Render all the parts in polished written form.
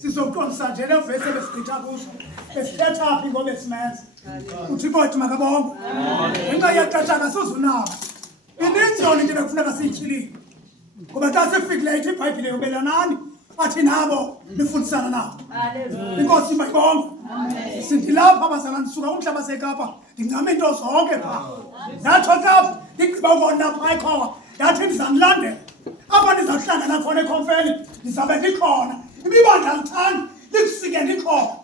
Sizoqondisa nje le vesi ebesigqitha kuso. Esithetha phi ngoba simenza. Uthixo wethu makabonge. Ngenxa yexesha sizunako. Ininzi yona into bekufuneka siyityhilile. Ngoba xa sifikile ithi iBhayibhile yobelanani athi nabo nifundisana nabo. Inkosi mayibonge. Sindilapha abazalwane suka umhlaba seKapa ndincama into zonke pha. Ndatsho Kapa ndigqiba ukona pha eKhowa ndathi ndizamlandela. Apha ndizawuhlangana khona ekhomfeni ndizabe ndikhona. Imibandla lithanda likusike ndikhona.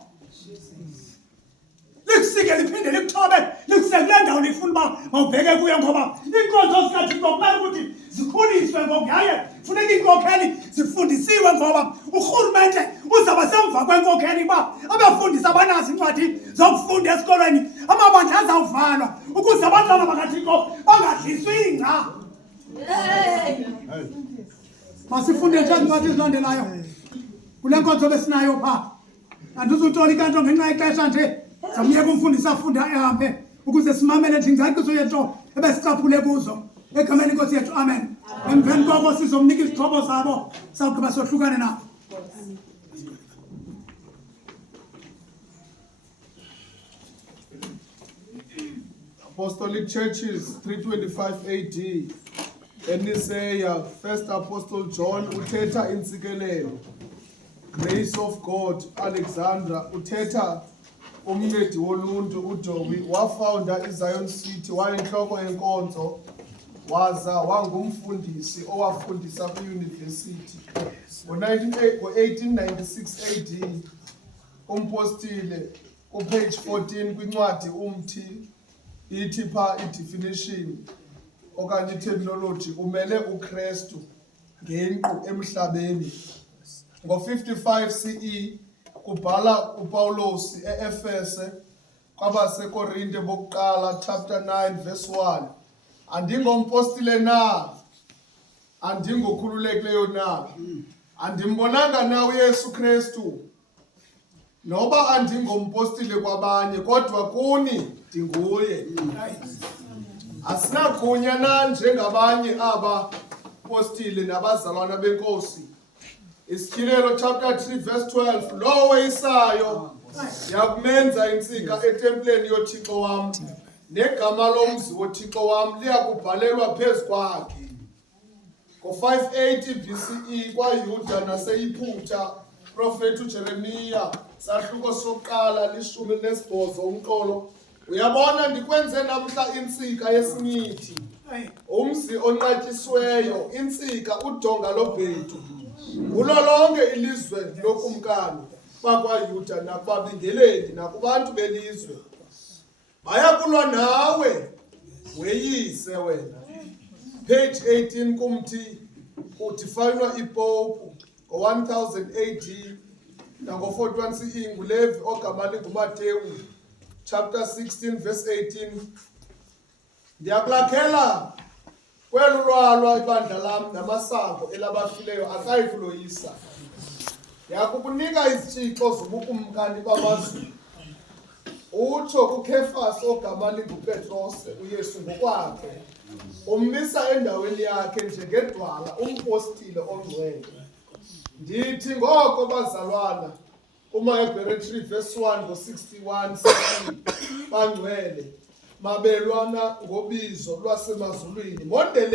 Likusike liphinde likuthobe likuseke kule ndawo lifuna uba mawubheke kuyo ngoba iinkonzo zikaThixo kumele ukuthi zikhuliswe ngoku yaye funeka iinkokheli zifundisiwe ngoba urhulumente uzawuba semva kwenkokheli uba abafundisi abanazo incwadi zokufunda esikolweni amabandla azawuvalwa ukuze abantwana bakaThixo bangadliswi ingca. Masifunde nje incwadi ezilandelayo kule nkonzo besinayo pha. Andizutola ikanto ngenxa yexesha nje zamyeka umfundisi afunde ehambe ukuze simamele nje ingcaciso yethu ebesicaphule kuzo egameni lenkosi yethu. Amen. Emveni koko sizomnika izixhobo zabo sawugqiba sohlukane nabo. Apostolic Churches 325 AD. Eniseya, First Apostle John uthetha intsikelelo. Grace of God, Alexandra uthetha umncedi woluntu uDowie wafounda iZion City wayinhloko yenkonzo waza wangumfundisi owafundisa kwiYunivesithi. Ngo-1896 AD umpostile kupage 14 kwincwadi umthi ithi pha idefinition okanye terminology umele uKristu ngenqu emhlabeni. Ngo-55 CE kubhala uPawulos eEfese kwabaseKorinte bokuqala chapter 9 verse 1. Andingompostile na? Andingokhululekileyo na? Andimbonanga na uYesu Kristu? Noba andingompostile kwabanye kodwa kuni ndinguye. Asinagunya na njengabanye aba postile nabazalwana benkosi. Isityhilelo chapter 3 verse 12. Lo weyisayo yakumenza intsika etempileni yoThixo wam negama lomzi woThixo wam liyakubhalelwa phezu kwakhe. Ngo-580 BCE kwaYuda naseYiphutha profetu Jeremiya sahluko sokuqala 18 umqolo. Uyabona ndikwenze namhla intsika yesinyithi, umzi onqatyisiweyo, intsika udonga lobhedu. Kulo lonke ilizwe lokumkani bakwaYuda nakubabingeleli nakubantu belizwe bayakulwa nawe weyise wena. Page 18 kumthi udefayinwa ipopu ngo-1000 AD nango-41 CE nguLevi ogama linguMatewu chapter 16 verse 18. Ndiyakulakhela kwelu lwalwa ibandla lam namasango elabafileyo akayi kuloyisa. Ndiyakukunika izitshixo zobukumkani bamazulu. Utsho kuKefasi ogama linguPetrose uYesu ngokwakhe ummisa endaweni yakhe njengedwala umpostile ongcwele. Ndithi ngoko bazalwana kumaHebhere 3 verse 1 ngo-61 CE bangcwele mabelwana ngobizo lwasemazulwini mondele